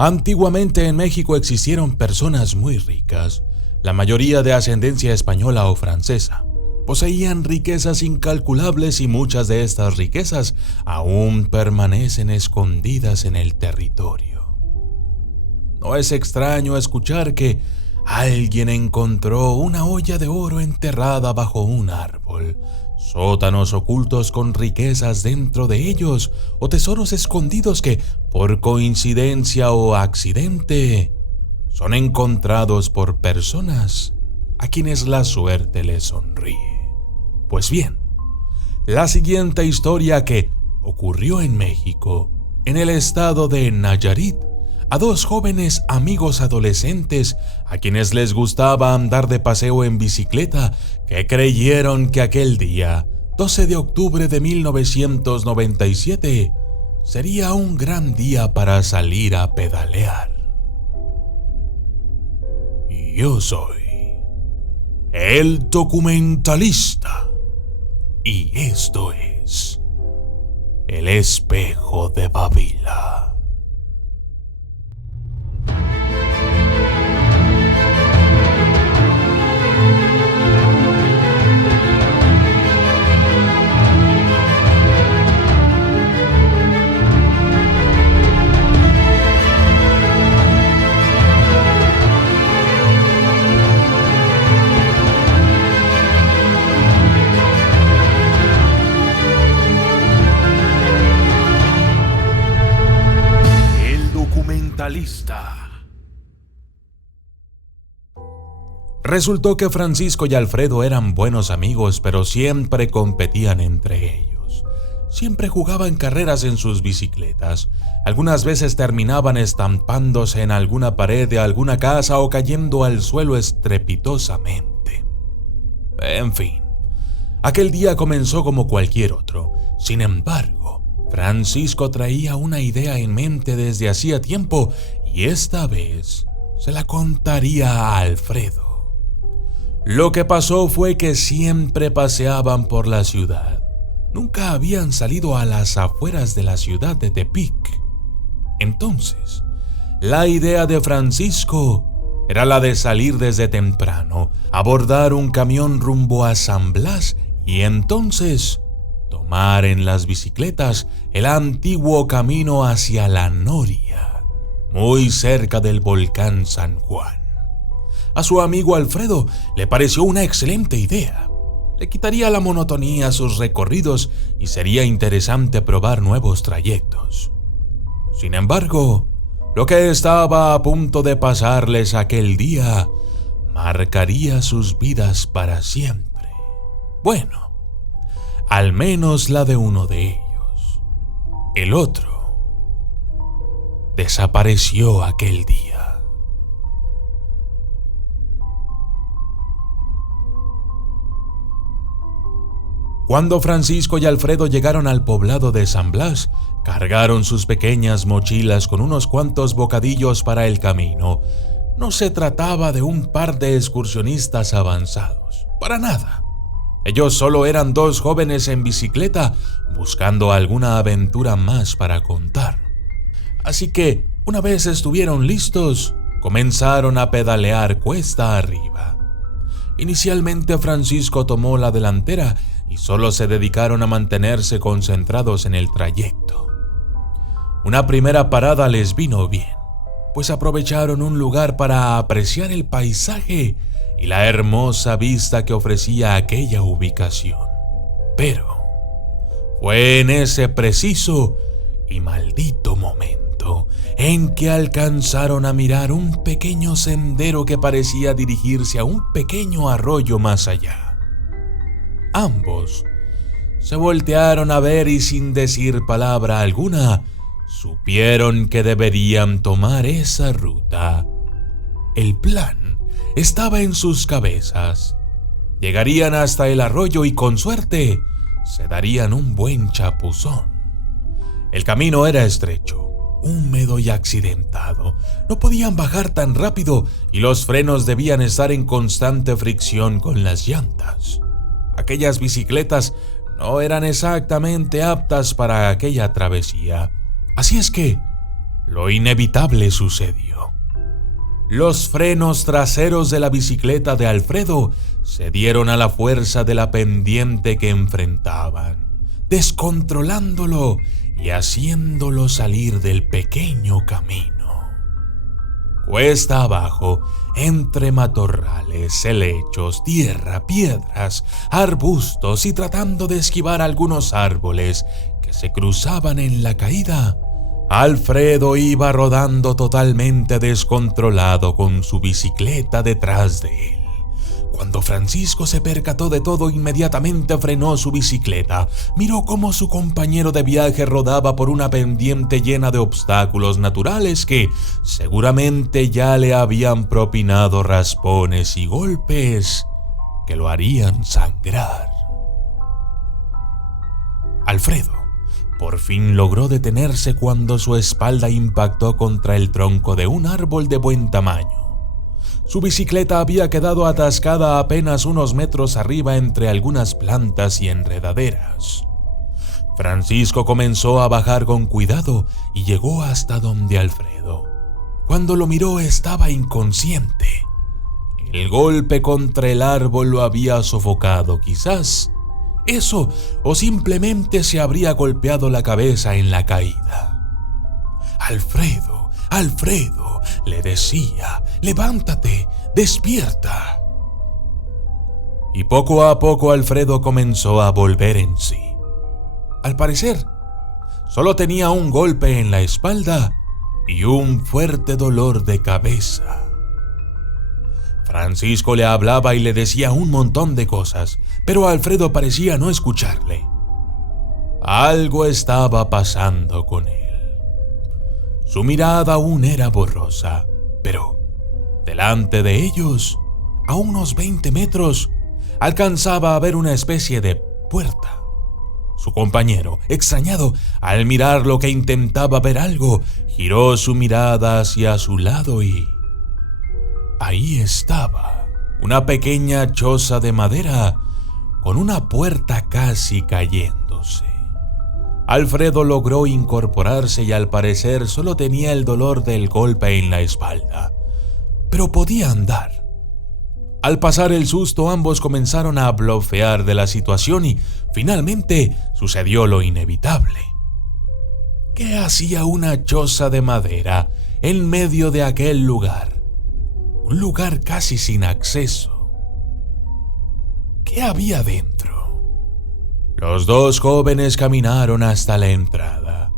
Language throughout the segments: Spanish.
Antiguamente en México existieron personas muy ricas, la mayoría de ascendencia española o francesa. Poseían riquezas incalculables y muchas de estas riquezas aún permanecen escondidas en el territorio. No es extraño escuchar que alguien encontró una olla de oro enterrada bajo un árbol, sótanos ocultos con riquezas dentro de ellos o tesoros escondidos que, por coincidencia o accidente, son encontrados por personas a quienes la suerte les sonríe. Pues bien, la siguiente historia que ocurrió en México, en el estado de Nayarit, a dos jóvenes amigos adolescentes a quienes les gustaba andar de paseo en bicicleta, que creyeron que aquel día, 12 de octubre de 1997, sería un gran día para salir a pedalear. Yo soy el documentalista y esto es El Espejo de Bavila. Resultó que Francisco y Alfredo eran buenos amigos, pero siempre competían entre ellos. Siempre jugaban carreras en sus bicicletas. Algunas veces terminaban estampándose en alguna pared de alguna casa o cayendo al suelo estrepitosamente. En fin, aquel día comenzó como cualquier otro. Sin embargo, Francisco traía una idea en mente desde hacía tiempo y esta vez se la contaría a Alfredo. Lo que pasó fue que siempre paseaban por la ciudad. Nunca habían salido a las afueras de la ciudad de Tepic. Entonces, la idea de Francisco era la de salir desde temprano, abordar un camión rumbo a San Blas y entonces tomar en las bicicletas el antiguo camino hacia la Noria, muy cerca del volcán San Juan. A su amigo Alfredo le pareció una excelente idea. Le quitaría la monotonía a sus recorridos y sería interesante probar nuevos trayectos. Sin embargo, lo que estaba a punto de pasarles aquel día marcaría sus vidas para siempre. Bueno, al menos la de uno de ellos. El otro desapareció aquel día. Cuando Francisco y Alfredo llegaron al poblado de San Blas, cargaron sus pequeñas mochilas con unos cuantos bocadillos para el camino. No se trataba de un par de excursionistas avanzados, para nada. Ellos solo eran dos jóvenes en bicicleta buscando alguna aventura más para contar. Así que, una vez estuvieron listos, comenzaron a pedalear cuesta arriba. Inicialmente Francisco tomó la delantera y solo se dedicaron a mantenerse concentrados en el trayecto. Una primera parada les vino bien, pues aprovecharon un lugar para apreciar el paisaje y la hermosa vista que ofrecía aquella ubicación. Pero fue en ese preciso y maldito momento en que alcanzaron a mirar un pequeño sendero que parecía dirigirse a un pequeño arroyo más allá. Ambos se voltearon a ver y sin decir palabra alguna, supieron que deberían tomar esa ruta. El plan estaba en sus cabezas. Llegarían hasta el arroyo y con suerte se darían un buen chapuzón. El camino era estrecho, húmedo y accidentado. No podían bajar tan rápido y los frenos debían estar en constante fricción con las llantas. Aquellas bicicletas no eran exactamente aptas para aquella travesía. Así es que lo inevitable sucedió. Los frenos traseros de la bicicleta de Alfredo cedieron a la fuerza de la pendiente que enfrentaban, descontrolándolo y haciéndolo salir del pequeño camino. Cuesta abajo, entre matorrales, helechos, tierra, piedras, arbustos y tratando de esquivar algunos árboles que se cruzaban en la caída, Alfredo iba rodando totalmente descontrolado con su bicicleta detrás de él. Cuando Francisco se percató de todo, inmediatamente frenó su bicicleta, miró cómo su compañero de viaje rodaba por una pendiente llena de obstáculos naturales que seguramente ya le habían propinado raspones y golpes que lo harían sangrar. Alfredo por fin logró detenerse cuando su espalda impactó contra el tronco de un árbol de buen tamaño. Su bicicleta había quedado atascada apenas unos metros arriba entre algunas plantas y enredaderas. Francisco comenzó a bajar con cuidado y llegó hasta donde Alfredo. Cuando lo miró estaba inconsciente. El golpe contra el árbol lo había sofocado, quizás eso, o simplemente se habría golpeado la cabeza en la caída. «Alfredo, Alfredo», le decía, «levántate, despierta». Y poco a poco Alfredo comenzó a volver en sí. Al parecer, solo tenía un golpe en la espalda y un fuerte dolor de cabeza. Francisco le hablaba y le decía un montón de cosas, pero Alfredo parecía no escucharle. Algo estaba pasando con él. Su mirada aún era borrosa, pero delante de ellos, a unos 20 metros, alcanzaba a ver una especie de puerta. Su compañero, extrañado al mirar lo que intentaba ver algo, giró su mirada hacia su lado y ahí estaba, una pequeña choza de madera con una puerta casi cayéndose. Alfredo logró incorporarse y al parecer solo tenía el dolor del golpe en la espalda, pero podía andar. Al pasar el susto, ambos comenzaron a blofear de la situación y finalmente sucedió lo inevitable. ¿Qué hacía una choza de madera en medio de aquel lugar? Un lugar casi sin acceso. ¿Qué había dentro? Los dos jóvenes caminaron hasta la entrada.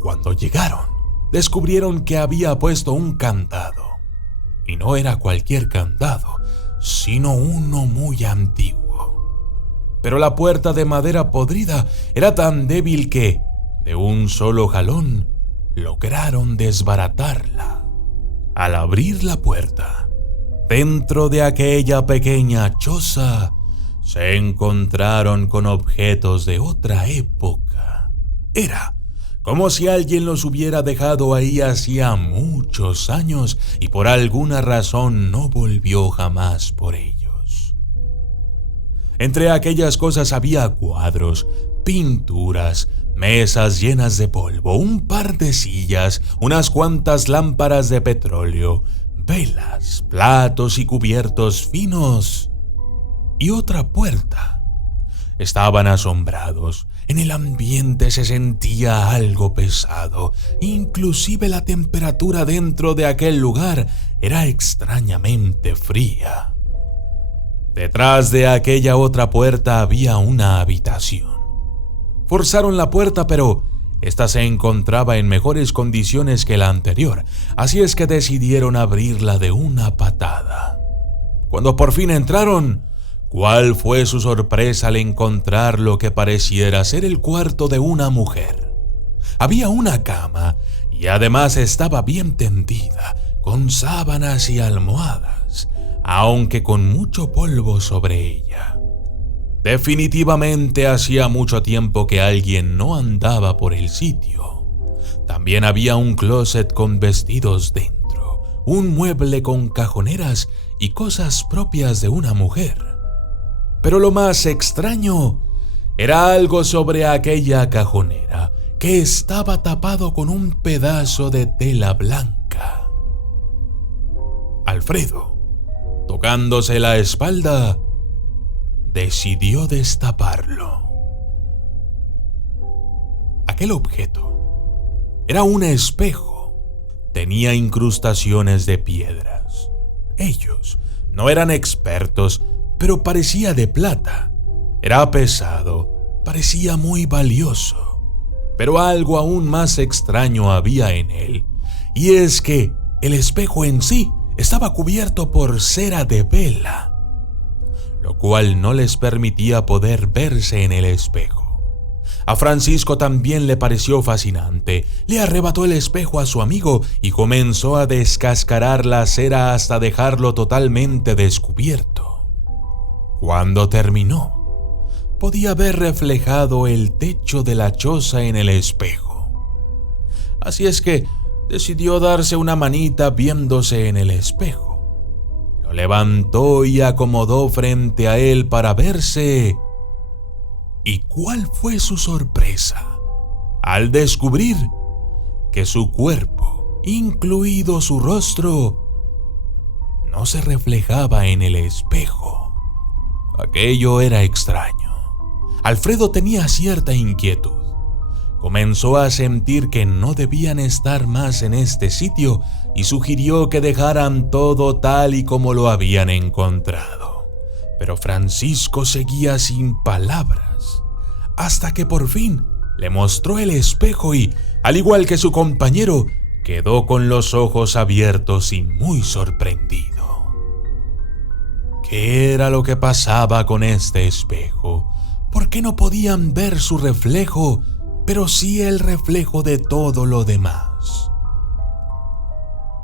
Cuando llegaron, descubrieron que había puesto un candado. Y no era cualquier candado, sino uno muy antiguo. Pero la puerta de madera podrida era tan débil que, de un solo jalón, lograron desbaratarla. Al abrir la puerta, dentro de aquella pequeña choza, se encontraron con objetos de otra época. Era como si alguien los hubiera dejado ahí hacía muchos años y por alguna razón no volvió jamás por ellos. Entre aquellas cosas había cuadros, pinturas, mesas llenas de polvo, un par de sillas, unas cuantas lámparas de petróleo, velas, platos y cubiertos finos y otra puerta. Estaban asombrados. En el ambiente se sentía algo pesado. Inclusive la temperatura dentro de aquel lugar era extrañamente fría. Detrás de aquella otra puerta había una habitación. Forzaron la puerta, pero esta se encontraba en mejores condiciones que la anterior, así es que decidieron abrirla de una patada. Cuando por fin entraron, ¿cuál fue su sorpresa al encontrar lo que pareciera ser el cuarto de una mujer? Había una cama y además estaba bien tendida, con sábanas y almohadas, aunque con mucho polvo sobre ella. Definitivamente hacía mucho tiempo que alguien no andaba por el sitio. También había un closet con vestidos dentro, un mueble con cajoneras y cosas propias de una mujer. Pero lo más extraño era algo sobre aquella cajonera que estaba tapado con un pedazo de tela blanca. Alfredo, tocándose la espalda, decidió destaparlo. Aquel objeto era un espejo. Tenía incrustaciones de piedras. Ellos no eran expertos, pero parecía de plata. Era pesado, parecía muy valioso. Pero algo aún más extraño había en él, y es que el espejo en sí estaba cubierto por cera de vela, lo cual no les permitía poder verse en el espejo. A Francisco también le pareció fascinante. Le arrebató el espejo a su amigo y comenzó a descascarar la cera hasta dejarlo totalmente descubierto. Cuando terminó, podía ver reflejado el techo de la choza en el espejo. Así es que decidió darse una manita viéndose en el espejo. Lo levantó y acomodó frente a él para verse. ¿Y cuál fue su sorpresa al descubrir que su cuerpo, incluido su rostro, no se reflejaba en el espejo? Aquello era extraño. Alfredo tenía cierta inquietud. Comenzó a sentir que no debían estar más en este sitio y sugirió que dejaran todo tal y como lo habían encontrado. Pero Francisco seguía sin palabras, hasta que por fin le mostró el espejo y, al igual que su compañero, quedó con los ojos abiertos y muy sorprendido. ¿Qué era lo que pasaba con este espejo? ¿Por qué no podían ver su reflejo, pero sí el reflejo de todo lo demás?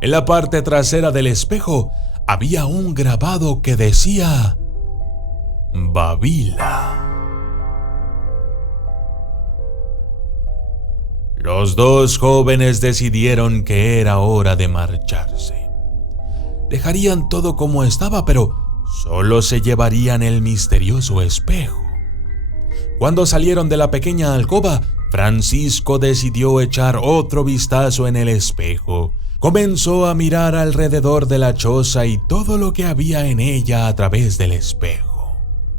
En la parte trasera del espejo había un grabado que decía Babila. Los dos jóvenes decidieron que era hora de marcharse. Dejarían todo como estaba, pero solo se llevarían el misterioso espejo. Cuando salieron de la pequeña alcoba, Francisco decidió echar otro vistazo en el espejo. Comenzó a mirar alrededor de la choza y todo lo que había en ella a través del espejo.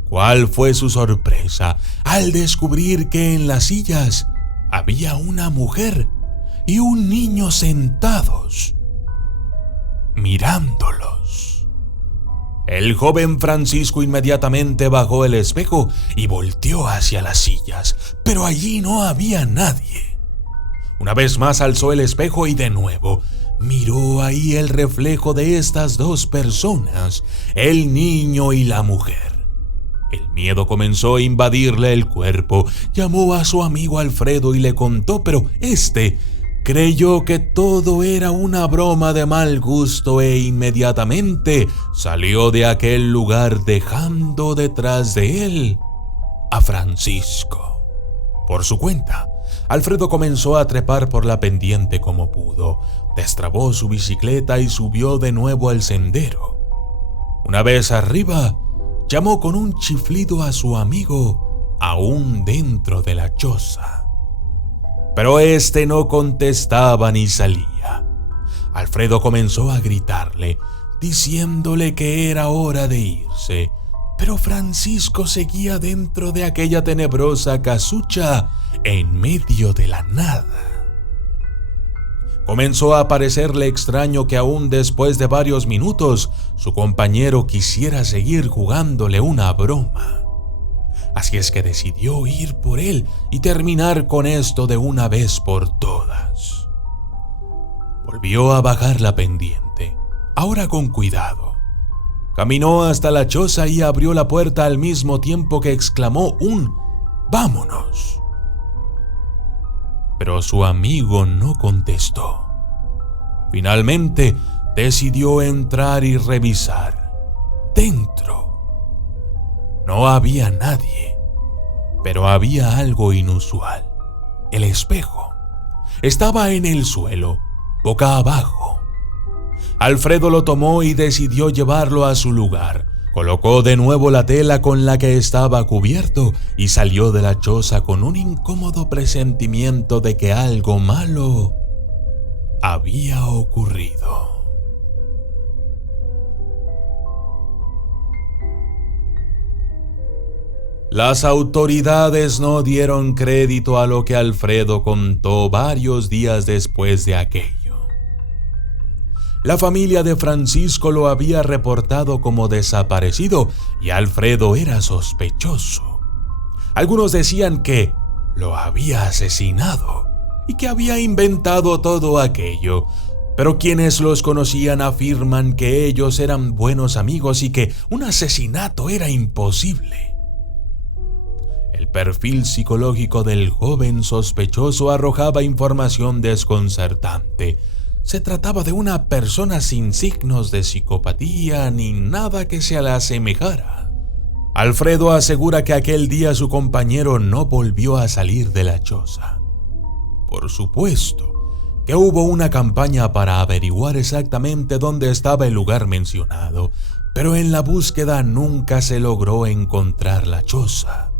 ¿Cuál fue su sorpresa al descubrir que en las sillas había una mujer y un niño sentados, mirándolos? El joven Francisco inmediatamente bajó el espejo y volteó hacia las sillas, pero allí no había nadie. Una vez más alzó el espejo y de nuevo miró ahí el reflejo de estas dos personas, el niño y la mujer. El miedo comenzó a invadirle el cuerpo. Llamó a su amigo Alfredo y le contó, pero este creyó que todo era una broma de mal gusto e inmediatamente salió de aquel lugar dejando detrás de él a Francisco. Por su cuenta, Alfredo comenzó a trepar por la pendiente como pudo. Destrabó su bicicleta y subió de nuevo al sendero. Una vez arriba, llamó con un chiflido a su amigo, aún dentro de la choza. Pero este no contestaba ni salía. Alfredo comenzó a gritarle, diciéndole que era hora de irse, pero Francisco seguía dentro de aquella tenebrosa casucha en medio de la nada. Comenzó a parecerle extraño que aún después de varios minutos su compañero quisiera seguir jugándole una broma. Así es que decidió ir por él y terminar con esto de una vez por todas. Volvió a bajar la pendiente, ahora con cuidado. Caminó hasta la choza y abrió la puerta al mismo tiempo que exclamó un ¡vámonos! Pero su amigo no contestó. Finalmente decidió entrar y revisar. Dentro no había nadie, pero había algo inusual. El espejo estaba en el suelo, boca abajo. Alfredo lo tomó y decidió llevarlo a su lugar. Colocó de nuevo la tela con la que estaba cubierto y salió de la choza con un incómodo presentimiento de que algo malo había ocurrido. Las autoridades no dieron crédito a lo que Alfredo contó varios días después de aquello. La familia de Francisco lo había reportado como desaparecido y Alfredo era sospechoso. Algunos decían que lo había asesinado y que había inventado todo aquello, pero quienes los conocían afirman que ellos eran buenos amigos y que un asesinato era imposible. El perfil psicológico del joven sospechoso arrojaba información desconcertante. Se trataba de una persona sin signos de psicopatía ni nada que se le asemejara. Alfredo asegura que aquel día su compañero no volvió a salir de la choza. Por supuesto que hubo una campaña para averiguar exactamente dónde estaba el lugar mencionado, pero en la búsqueda nunca se logró encontrar la choza.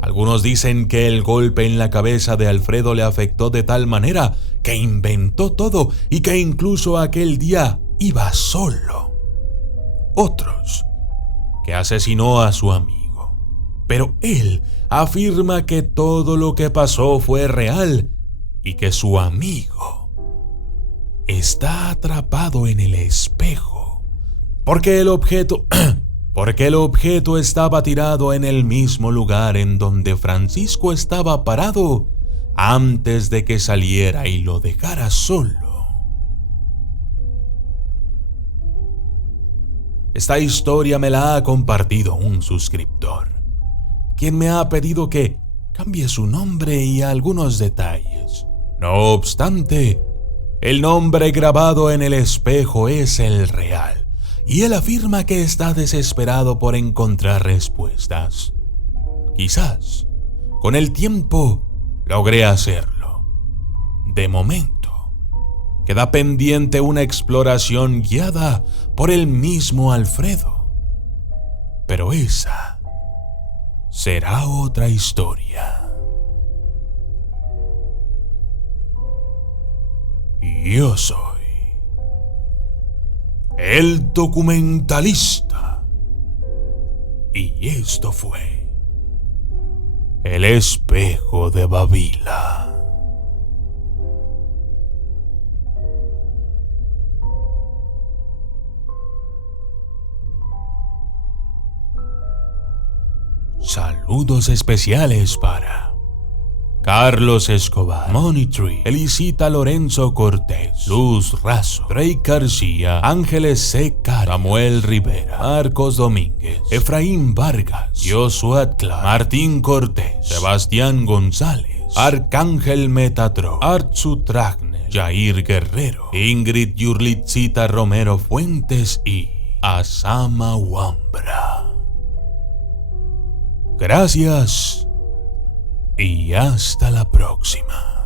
Algunos dicen que el golpe en la cabeza de Alfredo le afectó de tal manera que inventó todo y que incluso aquel día iba solo. Otros, que asesinó a su amigo. Pero él afirma que todo lo que pasó fue real y que su amigo está atrapado en el espejo, porque el objeto estaba tirado en el mismo lugar en donde Francisco estaba parado antes de que saliera y lo dejara solo. Esta historia me la ha compartido un suscriptor, quien me ha pedido que cambie su nombre y algunos detalles. No obstante, el nombre grabado en el espejo es el real, y él afirma que está desesperado por encontrar respuestas. Quizás, con el tiempo, logré hacerlo. De momento, queda pendiente una exploración guiada por el mismo Alfredo. Pero esa será otra historia. Yo soy el documentalista. Y esto fue El Espejo de Babila. Saludos especiales para Carlos Escobar, Moneytree, Elisita Lorenzo Cortés, Luz Razo, Drake García, Ángeles C. Cari, Samuel Rivera, Marcos Domínguez, Efraín Vargas, Joshua Clark, Martín Cortés, Sebastián González, Arcángel Metatron, Artsu Tragner, Jair Guerrero, Ingrid Yurlitzita Romero Fuentes y Asama Wambra. Gracias y hasta la próxima.